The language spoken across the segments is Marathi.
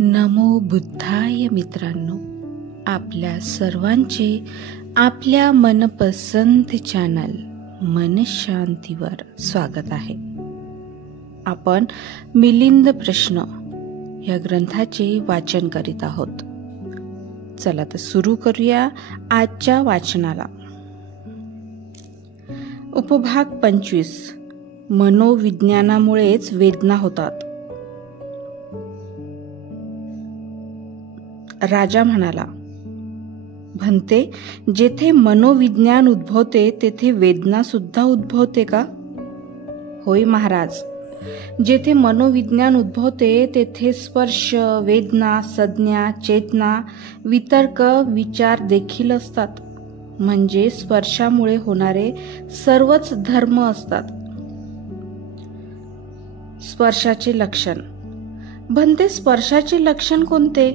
नमो बुद्धाय मित्रांनो, आपल्या सर्वांचे आपल्या मनपसंत चॅनल मन शांतीवर स्वागत आहे. आपण मिलिंद प्रश्न या ग्रंथाचे वाचन करीत आहोत. चला तर सुरू करूया आजच्या वाचनाला. उपभाग 25. मनोविज्ञानामुळेच वेदना होतात. राजा म्हणाला, भन्ते, जेथे मनोविज्ञान उद्भवते तेथे वेदना सुद्धा उद्भवते का? होय महाराज, जेथे मनोविज्ञान उद्भवते तेथे स्पर्श, वेदना, संज्ञा, चेतना, वितर्क, विचार देखील असतात. म्हणजे स्पर्शामुळे होणारे सर्वच धर्म असतात. स्पर्शाचे लक्षण. भन्ते, स्पर्शाचे लक्षण कोणते?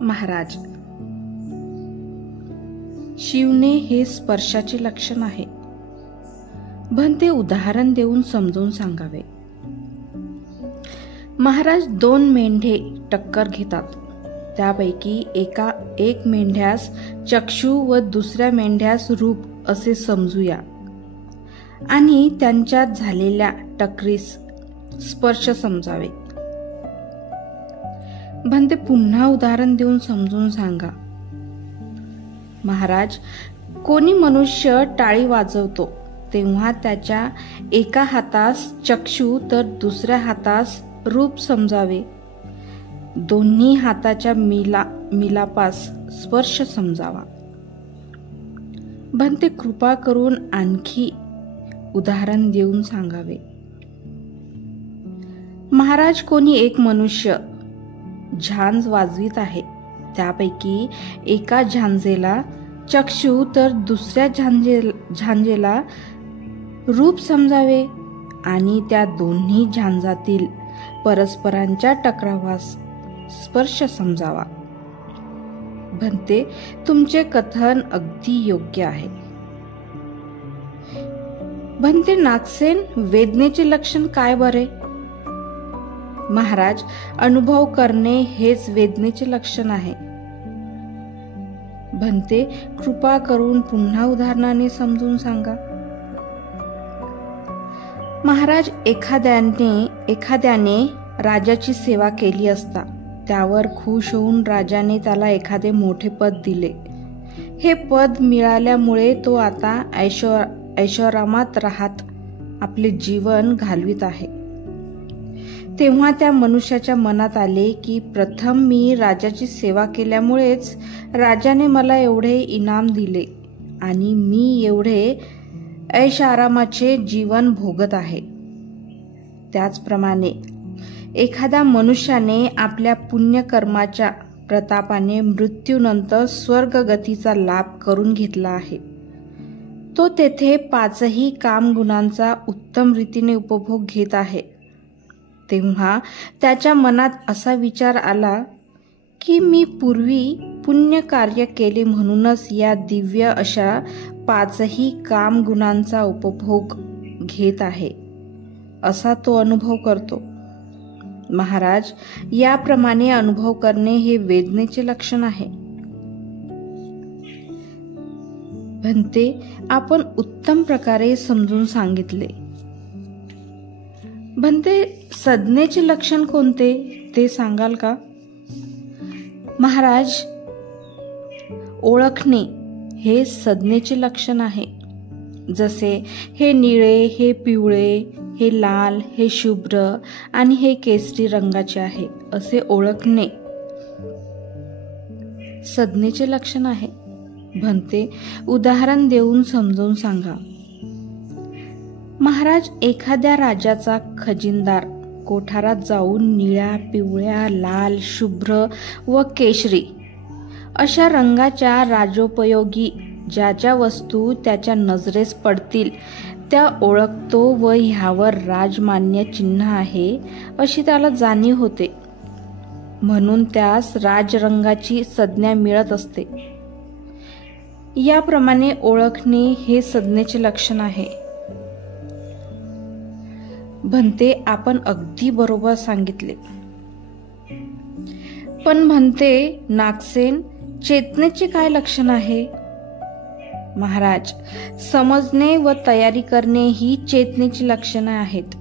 महाराज, शिवणे हे स्पर्शाचे लक्षण आहे. भन्ते, उदाहरण देऊन समजून सांगावे. महाराज, 2 मेंढे टक्कर घेतात. त्यापैकी एक मेंढ्यास चक्षु व दुसऱ्या मेंढ्यास रूप असे समजूया आणि त्यांच्यात झालेल्या टक्करीस स्पर्श समजावे. भन्ते, पुन्हा उदाहरण देऊन समजून सांगा. महाराज, कोणी मनुष्य टाळी वाजवतो तेव्हा त्याच्या एका हातास चक्षु तर दुसऱ्या हातास रूप समजावे. दोन्ही हाताच्या मिलापास स्पर्श समजावा. भन्ते, कृपा करून आणखी उदाहरण देऊन सांगावे. महाराज, कोणी एक मनुष्य झांज वाजवीत आहे. त्यापैकी एका झांजेला चक्षु तर दुसऱ्या झांजेला रूप समजावे आणि त्या दोन्ही झांजातील परस्परांच्या टकरावास स्पर्श समजावा. भन्ते, तुमचे कथन अगदी योग्य आहे. भन्ते, नागसेन, वेदनेचे लक्षण काय बरे? महाराज, अनुभव करणे हेच वेदनेचे लक्षण आहे. भन्ते, कृपा करून पुन्हा उदाहरणाने समजून सांगा. महाराज, एखाद्याने राजाची सेवा केली असता त्यावर खुश होऊन राजाने त्याला एखादे मोठे पद दिले. हे पद मिळाल्यामुळे तो आता ऐशोआरामात राहत आपले जीवन घालवित आहे. तेव्हा त्या मनुष्याच्या मनात आले की प्रथम मी राजाची सेवा केल्यामुळेच राजाने मला एवढे इनाम दिले आणि मी एवढे ऐशआरामाचे जीवन भोगत आहे. त्याचप्रमाणे एखाद्या मनुष्याने आपल्या पुण्यकर्माच्या प्रतापाने मृत्यूनंतर स्वर्गगतीचा लाभ करून घेतला आहे. तो तेथे 5ही कामगुणांचा उत्तम रीतीने उपभोग घेत आहे. तेव्हा त्याच्या मनात असा विचार आला की मी पूर्वी पुण्य कार्य केले म्हणूनच या दिव्य अशा 5ही कामगुणांचा उपभोग घेत आहे, असा तो अनुभव करतो. महाराज, याप्रमाणे अनुभव करणे हे वेदनेचे लक्षण आहे. भन्ते, आपण उत्तम प्रकारे समजून सांगितले. भन्ते, संज्ञेचे लक्षण कोणते ते सांगाल का? महाराज, ओळखणे हे संज्ञेचे लक्षण आहे. जसे हे निळे, हे पिवळे, हे लाल, हे शुभ्र आणि हे केसरी रंगाचे आहे असे ओळखणे संज्ञेचे लक्षण आहे. भन्ते, उदाहरण देऊन समजावून सांगा. महाराज, एखाद्या राजाचा खजिनदार कोठारात जाऊन निळ्या, पिवळ्या, लाल, शुभ्र व केशरी अशा रंगाच्या राजोपयोगी ज्या ज्या वस्तू त्याच्या नजरेस पडतील त्या ओळखतो व ह्यावर राजमान्य चिन्ह आहे अशी त्याला जाणीव होते. म्हणून त्यास राजरंगाची संज्ञा मिळत असते. याप्रमाणे ओळखणे हे संज्ञेचे लक्षण आहे. भन्ते, आपण अगदी बरोबर सांगितले. पण म्हणते नागसेन, चेतनेचे काय लक्षण आहे? महाराज, समजणे व तयारी करणे ही चेतनेची लक्षणे आहेत.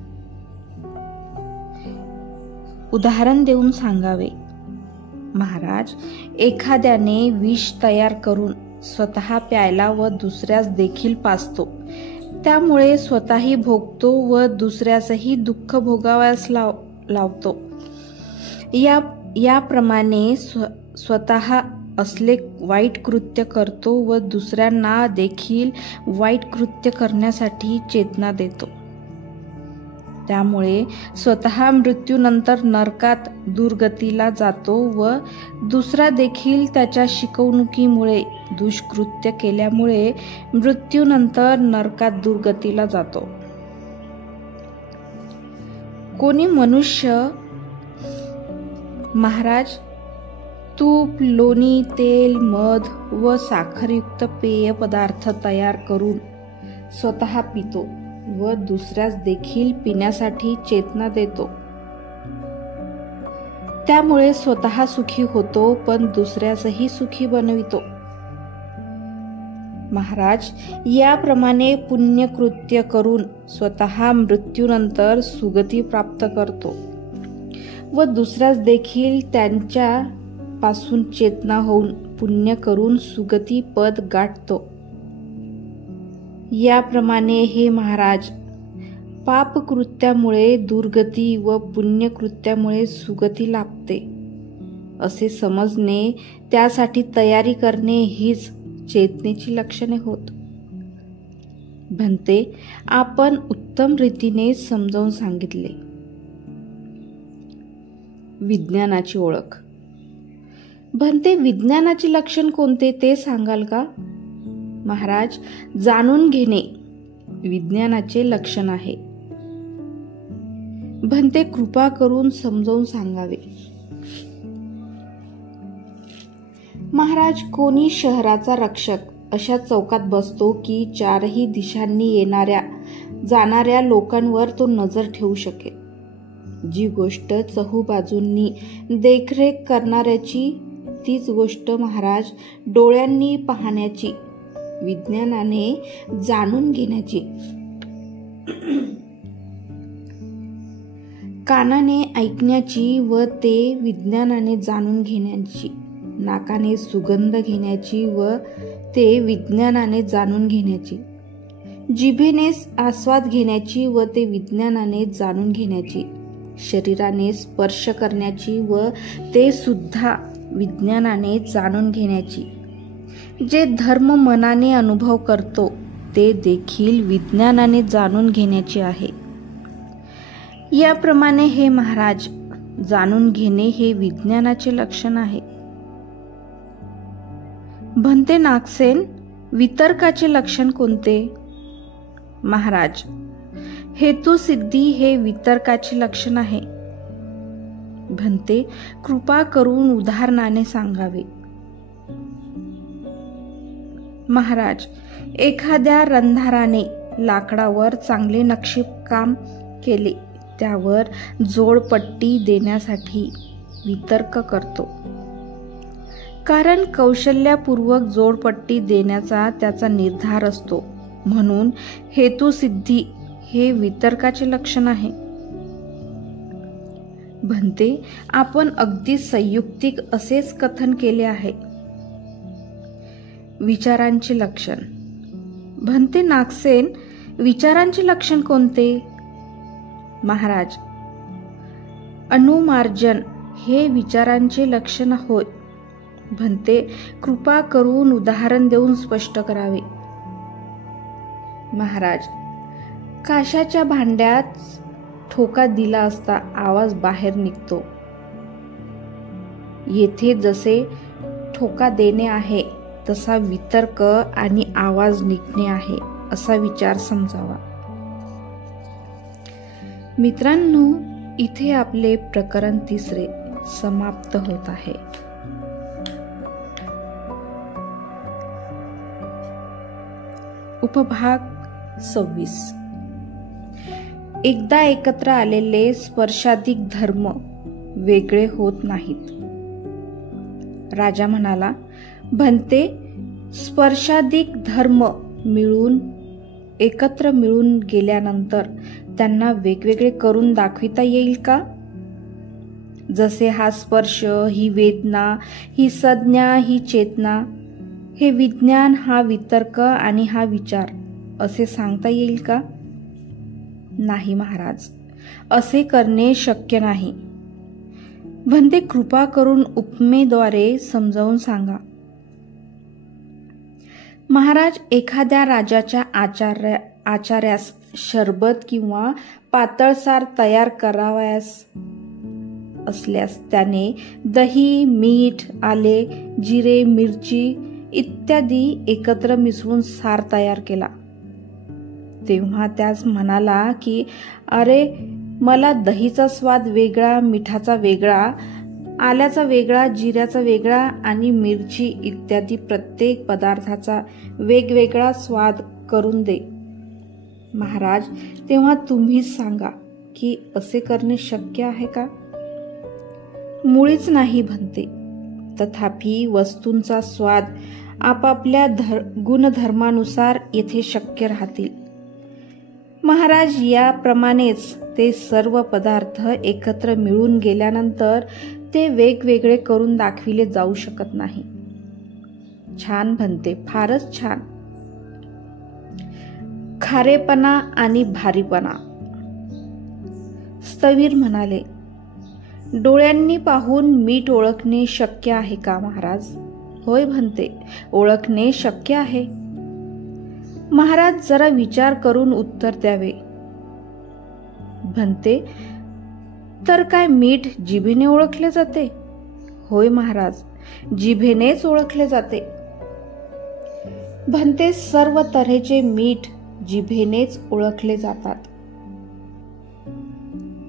उदाहरण देऊन सांगावे. महाराज, एखाद्याने विष तयार करून स्वतः प्यायला व दुसऱ्यास देखील पाजतो. त्यामुळे स्वतःही भोगतो व दुसऱ्यासही दुःख भोगावयास लावतो. याप्रमाणे स्वतः असले वाईट कृत्य करतो व दुसऱ्यांना देखील वाईट कृत्य करण्यासाठी चेतना देतो. त्यामुळे स्वतः मृत्यूनंतर नरकात दुर्गतीला जातो व दुसरा देखील त्याच्या शिकवणुकीमुळे दुष्कृत्य केल्यामुळे मृत्यूनंतर नरकात दुर्गतीला जातो. कोणी मनुष्य महाराज तूप, लोणी, तेल, मध व साखरयुक्त पेय पदार्थ तयार करून स्वतः पितो व दुसऱ्यास देखील पिण्यासाठी चेतना देतो. त्यामुळे स्वतः सुखी होतो पण दुसऱ्यासही सुखी बनवितो. महाराज, याप्रमाणे पुण्यकृत्य करून स्वतः मृत्यूनंतर सुगती प्राप्त करतो व दुसऱ्यास देखील त्यांच्या पासून चेतना होऊन पुण्य करून सुगती पद गाठतो. याप्रमाणे हे महाराज, पापकृत्यामुळे दुर्गती व पुण्यकृत्यामुळे सुगती लाभते असे समजणे, त्यासाठी तयारी करणे हीच चेतनेची लक्षणे होत. भंते, आपण उत्तम रीतीने समजावून सांगितले. विज्ञानाची ओळख. भंते, विज्ञानाचे लक्षण कोणते ते सांगाल का? महाराज, जाणून घेणे विज्ञानाचे लक्षण आहे. भंते, कृपा करून समजावून सांगावे. महाराज, कोणी शहराचा रक्षक अशा चौकात बसतो की चारही दिशांनी येणाऱ्या जाणाऱ्या लोकांवर तो नजर ठेवू शकेल. जी गोष्ट चहूबाजूंनी देखरेख करणाऱ्याची, तीच गोष्ट महाराज डोळ्यांनी पाहण्याची, विज्ञानाने जाणून घेण्याची, कानाने ऐकण्याची व ते विज्ञानाने जाणून घेण्याची, नाकाने सुगंध घेण्याची व ते विज्ञानाने जाणून घेण्याची, जिभेने आस्वाद घेण्याची व ते विज्ञानाने जाणून घेण्याची, शरीराने स्पर्श करण्याची व ते सुद्धा विज्ञानाने जाणून घेण्याची, जे धर्म मनाने अनुभव करतो ते देखील विज्ञानाने जाणून घेण्याची आहे. याप्रमाणे हे महाराज, जाणून घेणे हे विज्ञानाचे लक्षण आहे. भंते नागसेन, वितर्काचे लक्षण कोणते? महाराज, हेतुसिद्धी हे वितर्काचे लक्षण आहे. भंते, कृपा करून उदाहरणाने सांगावे. महाराज, एखाद्या रंधाराने लाकडावर चांगले नक्षीकाम केले, त्यावर जोडपट्टी देण्यासाठी वितर्क करतो. कारण कौशल्यापूर्वक जोडपट्टी देण्याचा त्याचा निर्धार असतो. म्हणून हेतुसिद्धी हे वितर्काचे लक्षण आहे. भंते, आपण अगदी संयुक्तिक असेच कथन केले आहे. विचारांचे लक्षण. भंते नागसेन, विचारांचे लक्षण कोणते? महाराज, अनुमार्जन हे विचारांचे लक्षण होय. भंते, कृपा करून उदाहरण देऊन स्पष्ट करावे. महाराज, काशाच्या भांड्यात ठोका दिला असता आवाज बाहेर निघतो. येथे जसे ठोका देणे आहे तसा वितर्क आणि आवाज निघणे आहे असा विचार समजावा. मित्रांनो, इथे आपले प्रकरण 3 समाप्त होत आहे. उपभाग 26. एकदा एकत्र आलेले स्पर्शाधिक धर्म वेगळे होत नाहीत. राजा म्हणाला, "भंते, स्पर्शाधिक धर्म एकत्र मिळून गेल्यानंतर त्यांना वेगवेगळे करून दाखविता येईल का? जसे हा स्पर्श, ही वेदना, ही संज्ञा, ही चेतना, हे विज्ञान, हा वितर्क आणि हा विचार असे सांगता येईल का? नाही महाराज, असे करणे शक्य नाही. भंते, कृपा करून उपमेद्वारे समजावून सांगा." महाराज, एखाद्या राजाच्या आचार्यास शरबत किंवा पातळसार तयार करावयास असल्यास त्याने दही, मीठ, आले, जिरे, मिरची इत्यादी एकत्र मिसळून सार तयार केला. तेव्हा त्यास म्हणाला की, "अरे, मला दहीचा स्वाद वेगळा, मिठाचा वेगळा, आल्याचा वेगळा, जिऱ्याचा वेगळा आणि मिरची इत्यादी प्रत्येक पदार्थाचा वेगवेगळा स्वाद करून दे." महाराज, तेव्हा तुम्हीच सांगा की असे करणे शक्य आहे का? मुळीच नाही भंते. तथापि वस्तूंचा स्वाद आपापल्या गुणधर्मानुसार येथे शक्य राहतील. महाराज, याप्रमाणेच ते सर्व पदार्थ एकत्र मिळून गेल्यानंतर ते वेगवेगळे करून दाखविले जाऊ शकत नाही. छान भंते, फारच छान. खारेपणा आणि भारीपणा. स्थवीर म्हणाले, "डोळ्यांनी पाहून मीठ ओळखणे शक्य आहे का महाराज?" "होय भंते, ओळखणे शक्य आहे." महाराज, जरा विचार करून उत्तर द्यावे. भंते, तर काय मीठ जिभेने ओळखले जाते? "होय महाराज, जिभेनेच ओळखले जाते." भंते, सर्व तऱ्हेचे मीठ जिभेनेच ओळखले जातात.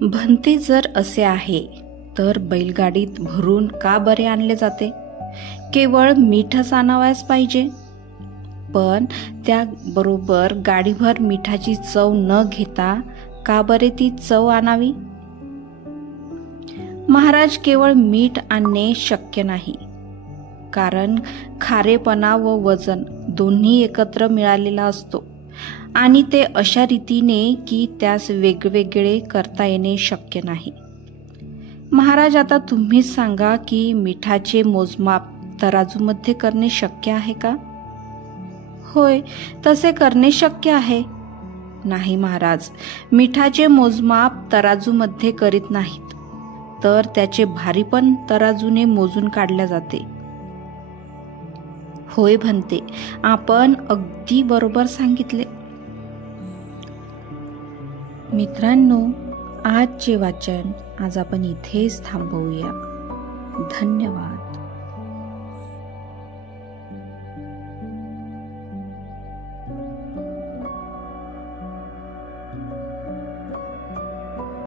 भंते, जर असे आहे तर बैलगाडीत भरून का बरे आणले जाते? केवळ मीठच आणावयास पाहिजे, पण त्याबरोबर गाडीभर मिठाची चव न घेता का बरे ती चव आणावी? महाराज, केवळ मीठ आणणे शक्य नाही, कारण खारेपणा व वजन दोन्ही एकत्र मिळालेला असतो आणि ते अशा रीतीने की त्यास वेगवेगळे करता येणे शक्य नाही. महाराज, आता तुम्हीच सांगा की मिठाचे मोजमाप तराजूमध्ये करणे शक्य आहे का? "होय, तसे करणे शक्य आहे." "नाही महाराज, मिठाचे मोजमाप तराजूमध्ये करीत नाहीत, तर त्याचे भारीपण तराजूने मोजून काढले जाते." "होय भंते, आपण अगदी बरोबर सांगितले." मित्रांनो, आजचे वाचन आज आपण इथेच थांबवूया. धन्यवाद.